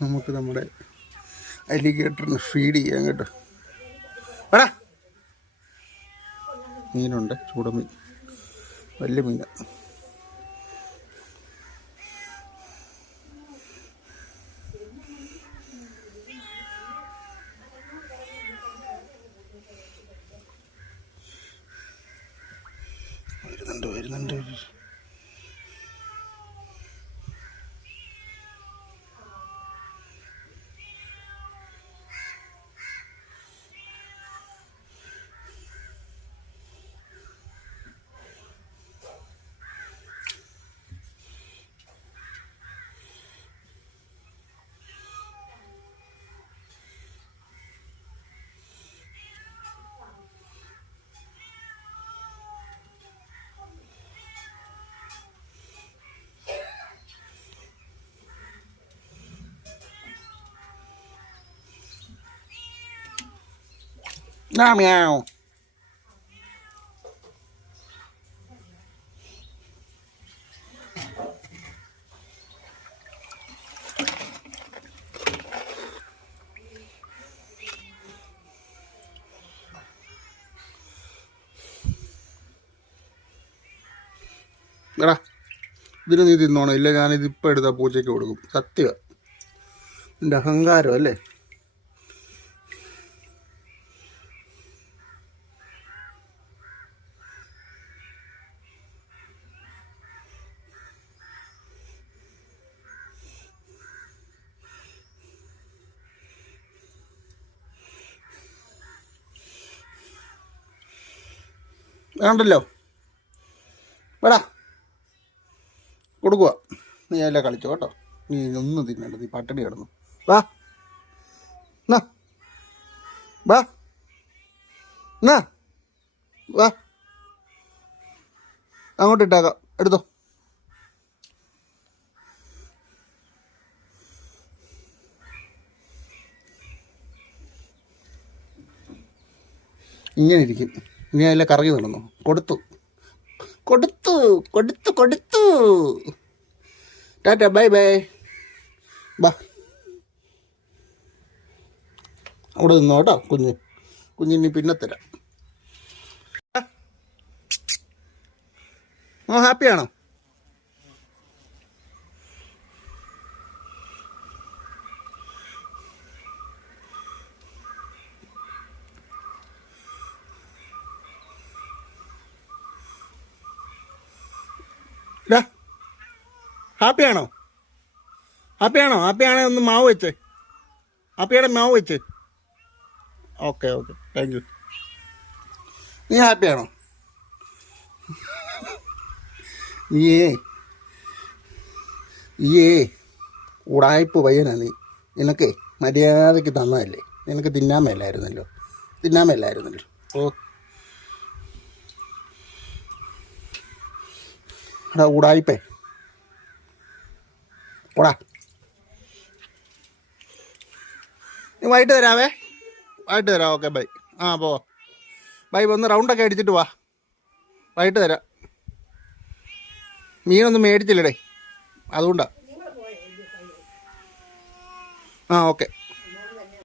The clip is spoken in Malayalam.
നമുക്ക് നമ്മുടെ അലിഗേറ്ററിന് ഫീഡ് ചെയ്യാൻ കേട്ടോ. എടാ മീനുണ്ട്, ചൂടമീൻ, വലിയ മീനാണ്. വരുന്നുണ്ട്. Meow. എടാ ഇതിന് നീ തിന്നോണം, ഇല്ല ഞാനിതിപ്പോൾ എടുത്താൽ പൂച്ചയ്ക്ക് കൊടുക്കും. സത്യം, എൻ്റെ അഹങ്കാരം അല്ലേ. വേണ്ടല്ലോ, വേടാ കൊടുക്കുക. നീ എല്ലാം കളിച്ചോ കേട്ടോ. നീ ഒന്നും തിന്നണ്ട, നീ പട്ടിണി കിടന്നു. വാ എന്നാ, വാ എന്നാ, വാ അങ്ങോട്ട് ഇട്ടേക്കാം, എടുത്തോ. ഇങ്ങനെ ഇരിക്കും. ഇനി അതിലെ കറങ്ങി നടന്നു. കൊടുത്തു കൊടുത്തു കൊടുത്തു കൊടുത്തു. Tata, bye bye. ബാ അവിടെ നിന്നോ കേട്ടോ. കുഞ്ഞിനി പിന്നെ തരാം. ഓ ഹാപ്പിയാണോ? ഹാപ്പിയാണോ? ഹാപ്പിയാണോ ഒന്ന് മാവ് വെച്ച്, ഹാപ്പിയുടെ മാവ് വെച്ച്. Okay thank you. നീ ഹാപ്പിയാണോ? നീയേ ഉടായ്പ് പയ്യനാ നീ. നിനക്ക് മര്യാദയ്ക്ക് തന്നതല്ലേ, നിനക്ക് തിന്നാൻ മേലായിരുന്നല്ലോ. ഓ എടാ ഉടായ്പേ, ഓടാ. നീ വൈകിട്ട് തരാം. Okay bye. പോവാം. ബൈ. ഒന്ന് റൗണ്ടൊക്കെ അടിച്ചിട്ട് വാ. വൈകിട്ട് തരാം. മീനൊന്നും മേടിച്ചില്ലടേ, അതുകൊണ്ടാ. ഓക്കെ.